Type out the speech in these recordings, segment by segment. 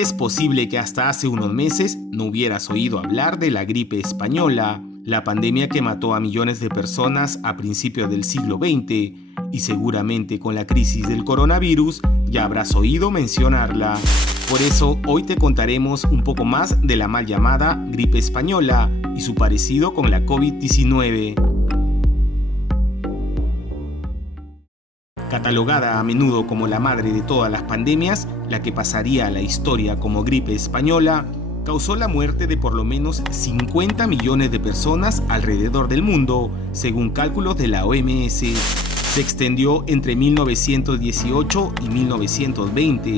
Es posible que hasta hace unos meses no hubieras oído hablar de la gripe española, la pandemia que mató a millones de personas a principios del siglo XX, y seguramente con la crisis del coronavirus ya habrás oído mencionarla. Por eso hoy te contaremos un poco más de la mal llamada gripe española y su parecido con la COVID-19. Catalogada a menudo como la madre de todas las pandemias, la que pasaría a la historia como gripe española, causó la muerte de por lo menos 50 millones de personas alrededor del mundo, según cálculos de la OMS. Se extendió entre 1918 y 1920,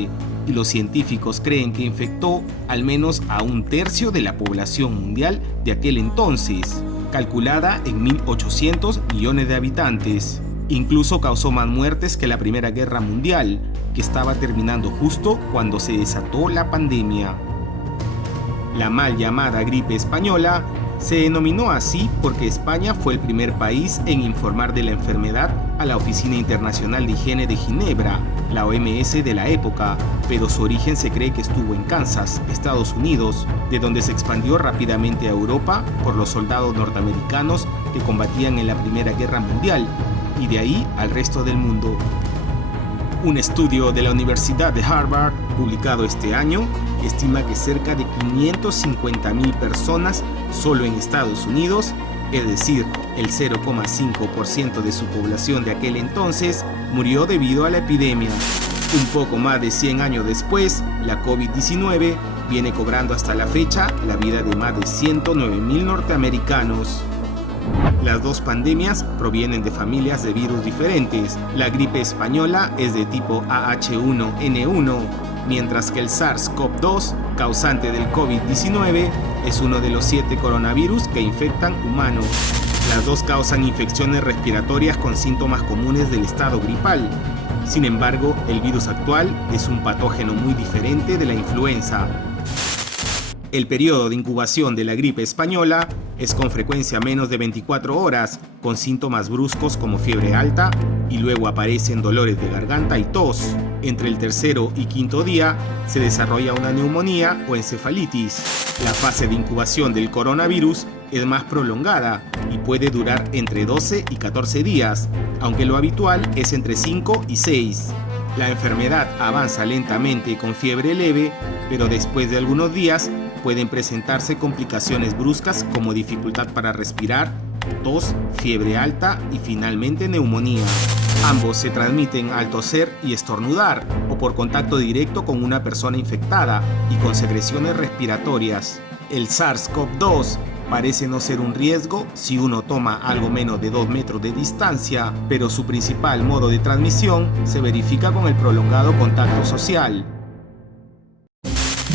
y los científicos creen que infectó al menos a un tercio de la población mundial de aquel entonces, calculada en 1.800 millones de habitantes. Incluso causó más muertes que la Primera Guerra Mundial, que estaba terminando justo cuando se desató la pandemia. La mal llamada gripe española se denominó así porque España fue el primer país en informar de la enfermedad a la Oficina Internacional de Higiene de Ginebra, la OMS de la época, pero su origen se cree que estuvo en Kansas, Estados Unidos, de donde se expandió rápidamente a Europa por los soldados norteamericanos que combatían en la Primera Guerra Mundial, y de ahí al resto del mundo. Un estudio de la Universidad de Harvard, publicado este año, estima que cerca de 550.000 personas solo en Estados Unidos, es decir, el 0,5% de su población de aquel entonces, murió debido a la epidemia. Un poco más de 100 años después, la COVID-19 viene cobrando hasta la fecha la vida de más de 109.000 norteamericanos. Las dos pandemias provienen de familias de virus diferentes. La gripe española es de tipo AH1N1, mientras que el SARS-CoV-2, causante del COVID-19, es uno de los 7 coronavirus que infectan humanos. Las dos causan infecciones respiratorias con síntomas comunes del estado gripal. Sin embargo, el virus actual es un patógeno muy diferente de la influenza. El periodo de incubación de la gripe española es con frecuencia menos de 24 horas, con síntomas bruscos como fiebre alta, y luego aparecen dolores de garganta y tos. Entre el tercero y quinto día se desarrolla una neumonía o encefalitis. La fase de incubación del coronavirus es más prolongada y puede durar entre 12 y 14 días, aunque lo habitual es entre 5 y 6. La enfermedad avanza lentamente con fiebre leve, pero después de algunos días pueden presentarse complicaciones bruscas como dificultad para respirar, tos, fiebre alta y finalmente neumonía. Ambos se transmiten al toser y estornudar o por contacto directo con una persona infectada y con secreciones respiratorias. El SARS-CoV-2 parece no ser un riesgo si uno toma algo menos de 2 metros de distancia, pero su principal modo de transmisión se verifica con el prolongado contacto social.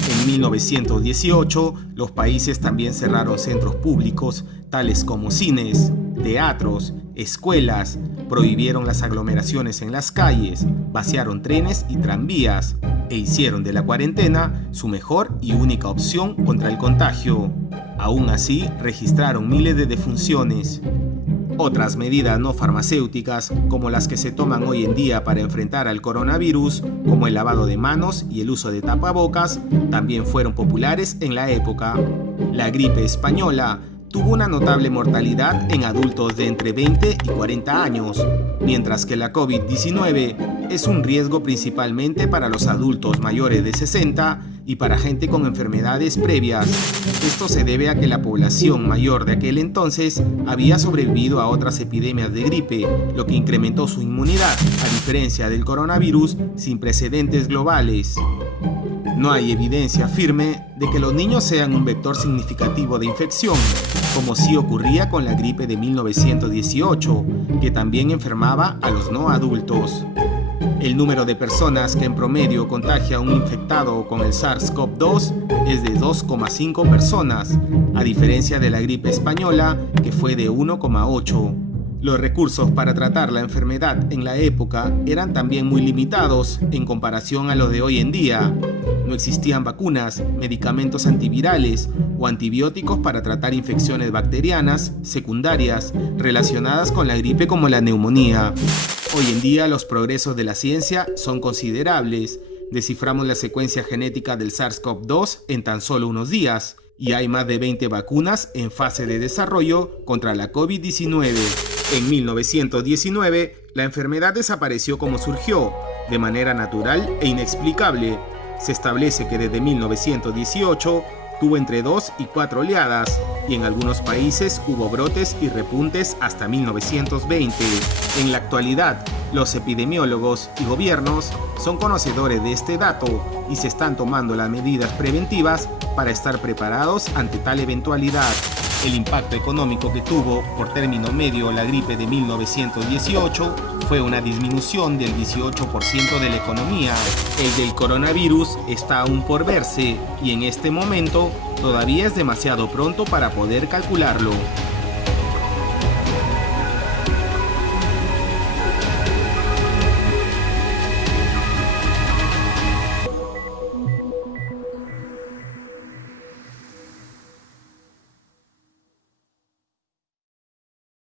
En 1918, los países también cerraron centros públicos, tales como cines, teatros, escuelas, prohibieron las aglomeraciones en las calles, vaciaron trenes y tranvías, e hicieron de la cuarentena su mejor y única opción contra el contagio. Aún así, registraron miles de defunciones. Otras medidas no farmacéuticas, como las que se toman hoy en día para enfrentar al coronavirus, como el lavado de manos y el uso de tapabocas, también fueron populares en la época. La gripe española tuvo una notable mortalidad en adultos de entre 20 y 40 años, mientras que la COVID-19 es un riesgo principalmente para los adultos mayores de 60 y para gente con enfermedades previas. Esto se debe a que la población mayor de aquel entonces había sobrevivido a otras epidemias de gripe, lo que incrementó su inmunidad, a diferencia del coronavirus sin precedentes globales. No hay evidencia firme de que los niños sean un vector significativo de infección, como sí ocurría con la gripe de 1918, que también enfermaba a los no adultos. El número de personas que en promedio contagia a un infectado con el SARS-CoV-2 es de 2,5 personas, a diferencia de la gripe española, que fue de 1,8. Los recursos para tratar la enfermedad en la época eran también muy limitados en comparación a los de hoy en día. No existían vacunas, medicamentos antivirales o antibióticos para tratar infecciones bacterianas secundarias relacionadas con la gripe como la neumonía. Hoy en día los progresos de la ciencia son considerables, Desciframos la secuencia genética del SARS-CoV-2 en tan solo unos días y hay más de 20 vacunas en fase de desarrollo contra la COVID-19. En 1919, la enfermedad desapareció como surgió, de manera natural e inexplicable. Se establece que desde 1918 tuvo entre 2 y 4 oleadas, y en algunos países hubo brotes y repuntes hasta 1920. En la actualidad, los epidemiólogos y gobiernos son conocedores de este dato y se están tomando las medidas preventivas para estar preparados ante tal eventualidad. El impacto económico que tuvo por término medio la gripe de 1918 fue una disminución del 18% de la economía. El del coronavirus está aún por verse y en este momento todavía es demasiado pronto para poder calcularlo.